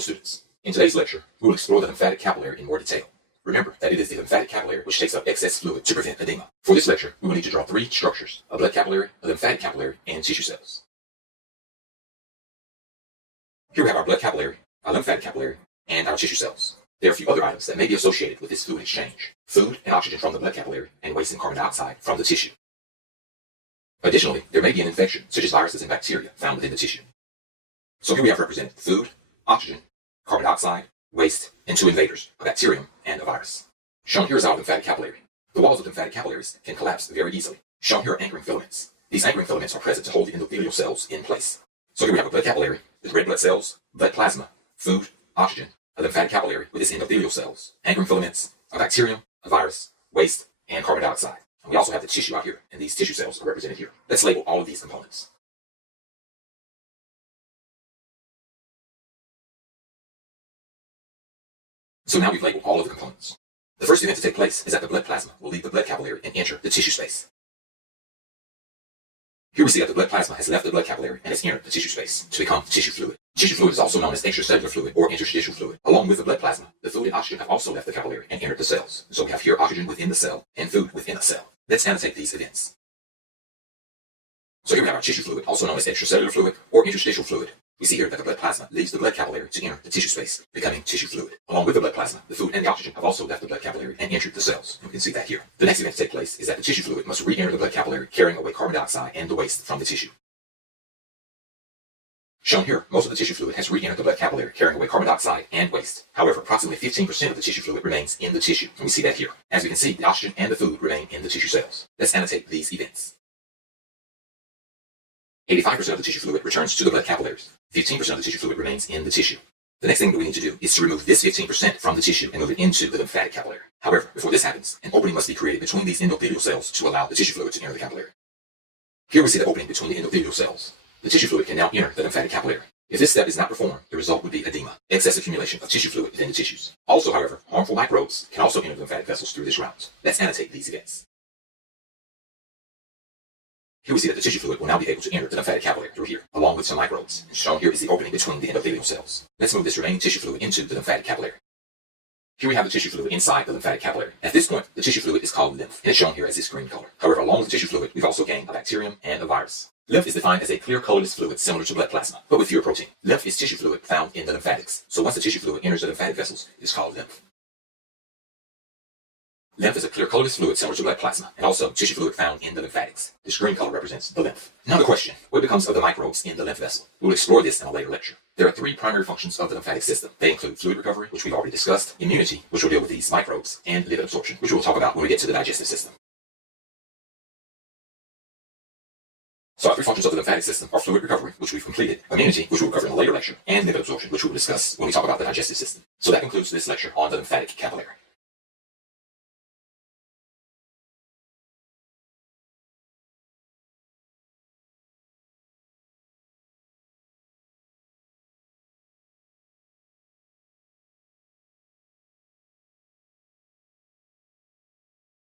Hello students. In today's lecture, we will explore the lymphatic capillary in more detail. Remember that it is the lymphatic capillary which takes up excess fluid to prevent edema. For this lecture, we will need to draw three structures: a blood capillary, a lymphatic capillary, and tissue cells. Here we have our blood capillary, our lymphatic capillary, and our tissue cells. There are a few other items that may be associated with this fluid exchange: food and oxygen from the blood capillary, and waste and carbon dioxide from the tissue. Additionally, there may be an infection, such as viruses and bacteria, found within the tissue. So here we have represented food, oxygen, carbon dioxide, waste, and two invaders, a bacterium and a virus. Shown here is our lymphatic capillary. The walls of lymphatic capillaries can collapse very easily. Shown here are anchoring filaments. These anchoring filaments are present to hold the endothelial cells in place. So here we have a blood capillary with red blood cells, blood plasma, food, oxygen, a lymphatic capillary with its endothelial cells, anchoring filaments, a bacterium, a virus, waste, and carbon dioxide. And we also have the tissue out here, and these tissue cells are represented here. Let's label all of these components. So now we've labeled all of the components. The first event to take place is that the blood plasma will leave the blood capillary and enter the tissue space. Here we see that the blood plasma has left the blood capillary and has entered the tissue space to become tissue fluid. Tissue fluid is also known as extracellular fluid or interstitial fluid. Along with the blood plasma, the food and oxygen have also left the capillary and entered the cells. So we have here oxygen within the cell and food within a cell. Let's annotate these events. So here we have our tissue fluid, also known as extracellular fluid or interstitial fluid. We see here that the blood plasma leaves the blood capillary to enter the tissue space, becoming tissue fluid. Along with the blood plasma, the food and the oxygen have also left the blood capillary and entered the cells. You can see that here. The next event to take place is that the tissue fluid must re-enter the blood capillary, carrying away carbon dioxide and the waste from the tissue. Shown here, most of the tissue fluid has re-entered the blood capillary, carrying away carbon dioxide and waste. However, approximately 15% of the tissue fluid remains in the tissue, and we see that here. As we can see, the oxygen and the food remain in the tissue cells. Let's annotate these events. 85% of the tissue fluid returns to the blood capillaries. 15% of the tissue fluid remains in the tissue. The next thing that we need to do is to remove this 15% from the tissue and move it into the lymphatic capillary. However, before this happens, an opening must be created between these endothelial cells to allow the tissue fluid to enter the capillary. Here we see the opening between the endothelial cells. The tissue fluid can now enter the lymphatic capillary. If this step is not performed, the result would be edema, excess accumulation of tissue fluid within the tissues. Also, however, harmful microbes can also enter the lymphatic vessels through this route. Let's annotate these events. Here we see that the tissue fluid will now be able to enter the lymphatic capillary through here, along with some microbes. And shown here is the opening between the endothelial cells. Let's move this remaining tissue fluid into the lymphatic capillary. Here we have the tissue fluid inside the lymphatic capillary. At this point, the tissue fluid is called lymph, and it's shown here as this green color. However, along with the tissue fluid, we've also gained a bacterium and a virus. Lymph is defined as a clear colorless fluid similar to blood plasma, but with fewer protein. Lymph is tissue fluid found in the lymphatics. So once the tissue fluid enters the lymphatic vessels, it is called lymph. Lymph is a clear colorless fluid similar to blood plasma, and also tissue fluid found in the lymphatics. This green color represents the lymph. Now the question, what becomes of the microbes in the lymph vessel? We will explore this in a later lecture. There are three primary functions of the lymphatic system. They include fluid recovery, which we've already discussed, immunity, which will deal with these microbes, and lipid absorption, which we'll talk about when we get to the digestive system. So our three functions of the lymphatic system are fluid recovery, which we've completed, immunity, which we'll cover in a later lecture, and lipid absorption, which we'll discuss when we talk about the digestive system. So that concludes this lecture on the lymphatic capillary.